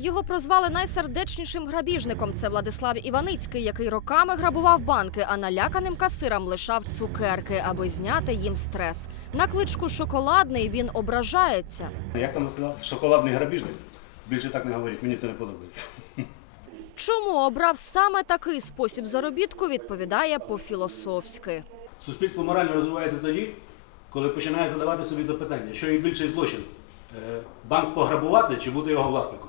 Його прозвали найсердечнішим грабіжником. Це Владислав Іваницький, який роками грабував банки, а наляканим касирам лишав цукерки, аби зняти їм стрес. На кличку шоколадний він ображається. Як там сказав? Шоколадний грабіжник. Більше так не говоріть, мені це не подобається. Чому обрав саме такий спосіб заробітку? Відповідає по-філософськи. Суспільство морально розвивається тоді, коли починає задавати собі запитання, що є більший злочин Е, банк пограбувати чи бути його власником.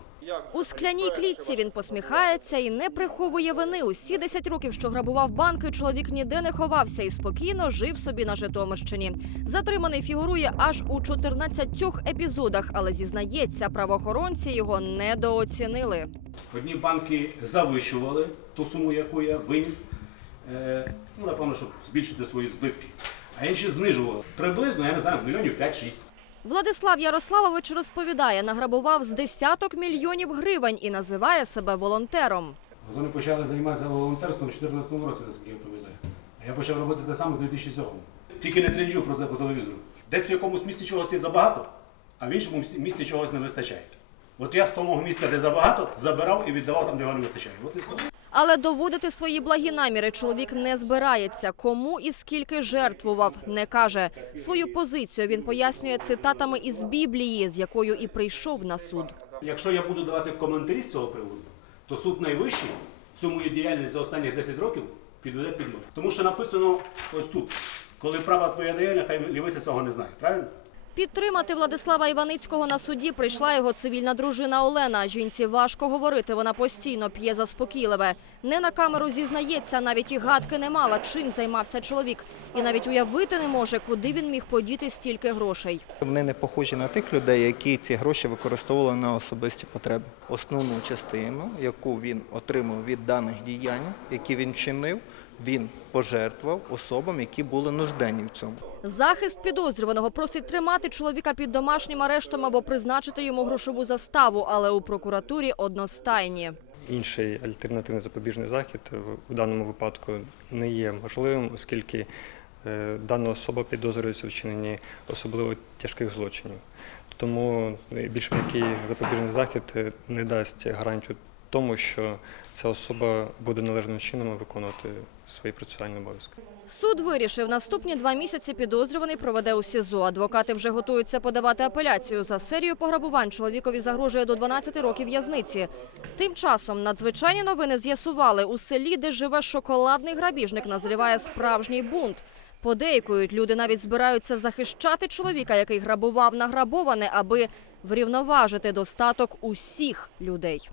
У скляній клітці він посміхається і не приховує вини. Усі 10 років, що грабував банки, чоловік ніде не ховався і спокійно жив собі на Житомирщині. Затриманий фігурує аж у 14 епізодах, але зізнається, правоохоронці його недооцінили. Одні банки завищували ту суму, яку я виніс, е, ну, напевно, щоб збільшити свої збитки. А інші знижували. Приблизно, я не знаю, мільйонів 5-6. Владислав Ярославович розповідає, награбував з десяток мільйонів гривень і називає себе волонтером. Вони почали займатися волонтерством у 2014 році, наскільки я пам'ятаю. А я почав робити те саме в 2007 Тільки не тренджу про це по телевізору. Десь в якомусь місці чогось є забагато, а в іншому місці чогось не вистачає. От я з того місця, де забагато, забирав і віддавав там, де його не вистачає. От і все. Але доводити свої благі наміри чоловік не збирається. Кому і скільки жертвував, не каже. Свою позицію він пояснює цитатами із Біблії, з якою і прийшов на суд. Якщо я буду давати коментарі з цього приводу, то суд найвищий всю мою діяльність за останні 10 років підведе під нуль. Тому що написано ось тут, коли права твоя діяльність, хай лівиця цього не знає. Правильно? Підтримати Владислава Іваницького на суді прийшла його цивільна дружина Олена. Жінці важко говорити, вона постійно п'є заспокійливе. Не на камеру зізнається, навіть і гадки не мала, чим займався чоловік. І навіть уявити не може, куди він міг подіти стільки грошей. Вони не похожі на тих людей, які ці гроші використовували на особисті потреби. Основну частину, яку він отримав від даних діянь, які він чинив, він пожертвував особам, які були нужденні в цьому. Захист підозрюваного просить тримати чоловіка під домашнім арештом або призначити йому грошову заставу, але у прокуратурі одностайні. Інший альтернативний запобіжний захід в- даному випадку не є можливим, оскільки е, дана особа підозрюється в вчиненні особливо тяжких злочинів. Тому більш м'який запобіжний захід е, не дасть гарантію тому, що ця особа буде належним чином виконувати свої процесуальні обов'язки. Суд вирішив, наступні два місяці підозрюваний проведе у СІЗО. Адвокати вже готуються подавати апеляцію. За серію пограбувань чоловікові загрожує до 12 років в'язниці. Тим часом надзвичайні новини з'ясували, у селі, де живе шоколадний грабіжник, назріває справжній бунт. Подейкують, люди навіть збираються захищати чоловіка, який грабував награбоване, аби врівноважити достаток усіх людей.